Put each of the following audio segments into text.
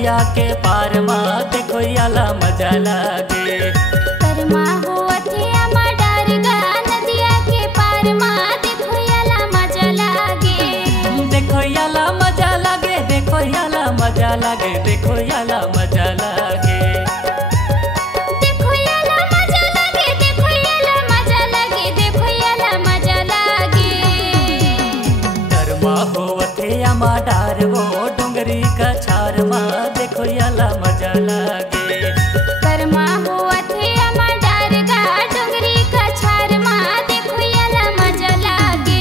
नदिया के पार मा देखो याला मजा लागे। करमा होवत हे अमा डारगा नदिया के पार मा देखो याला मजा लागे। देखो याला मजा लागे, देखो याला मजा लागे, देखो याला मजा लागे। देखो याला मजा लागे, देखो याला मजा लागे, देखो याला मजा लागे। करमा होवत हे अमा डार वो डोंगरी का छार मा देखो याला मजा लागे। करमा होवत हे अमा डारगा डोंगरी का छार मा देखो याला मजा लागे।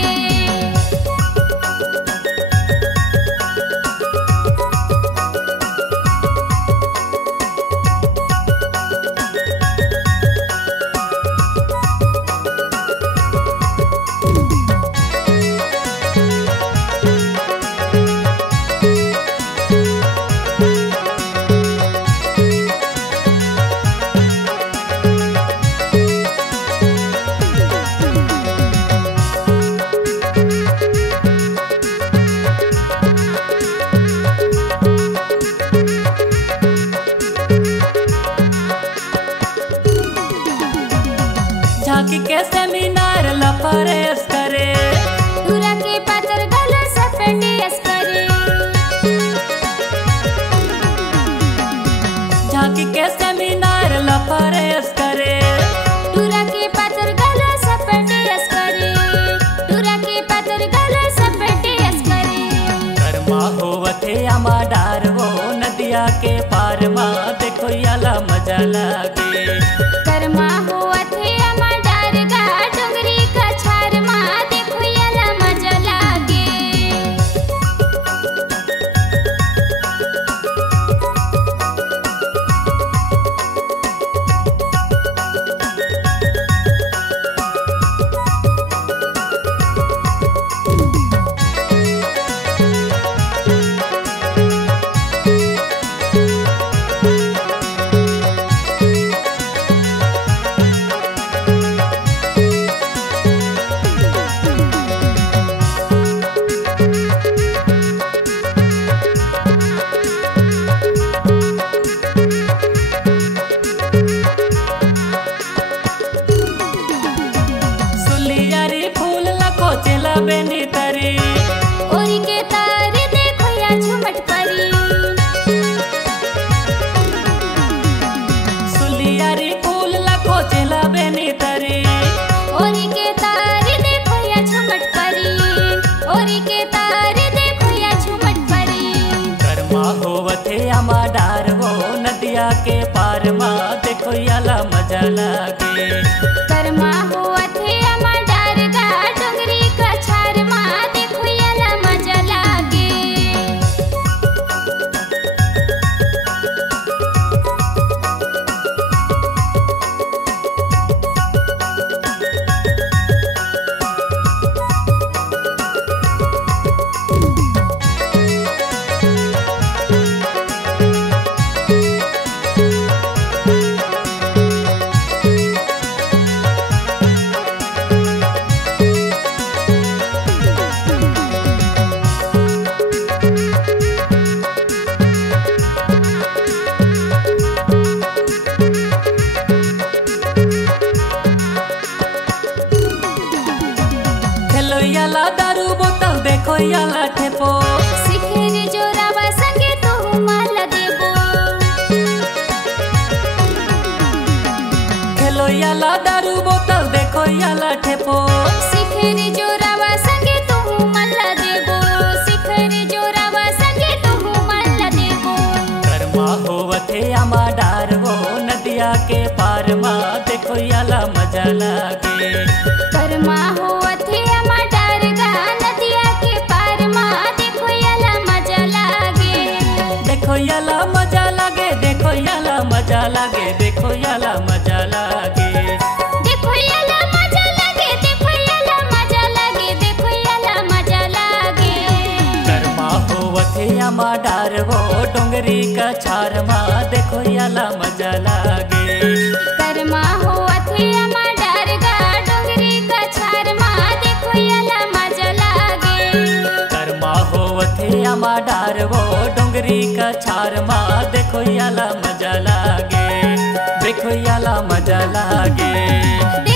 झांकी के सेमिनार लफरेस करे, दूरा के पातर गला सफेटेस करे। झांकी के सेमिनार लफरेस करे, दूरा के पातर गला सफेटेस करे। दूरा के पातर गला सफेटेस करे। करमा होवत हे अमा डार वो नदिया के पार मा देखो याला मजा लागे। करमा होवत हे अमा डारगा डोंगरी का छार मा देखो याला मजा लागे। सुलियारी फूल लको चला बेनी तरी, ओरी के तारे देखो या झुमट परी। सुलियारी फूल लको चला बेनी तरी। ओरी के तारे देखो या झुमट परी। ओरी के तारे देखो या झुमट परी। करमा होवत हे अमा डार वो नदिया के पार मा देखो याला मजा लागे। करमा होवत हे अमा डारगा डोंगरी का छार मा देखो याला मजा लागे। खेलो याला दारू बोतल देखो याला ठेपो, सिखेरी जोरावा संगे तो माला देबो। खेलो याला दारू बोतल देखो याला ठेपो। सिखेरी जोरावा संगे तो माला देबो। सिखेरी जोरावा संगे तो माला देबो। करमा होवत हे अमा डार वो नदिया के पार मा देखो याला मजा लागे। करमा होवत हे अमा डारगा नदिया के पार मा देखो याला मजा लागे। देखो याला मजा लागे, देखो याला मजा लागे, देखो याला मजा लागे। देखो याला मजा लागे, देखो याला मजा लागे, देखो याला मजा लागे। करमा होवत हे अमा डार वो डोंगरी का छार मा देखो याला मजा लागे। करमा होवत हे अमा डारगा डोंगरी का छार मा देखो याला मजा लागे। करमा होवत हे आमा डार वो डोंगरी का छार मा देखो याला मजा लागे, देखो याला मजा लागे।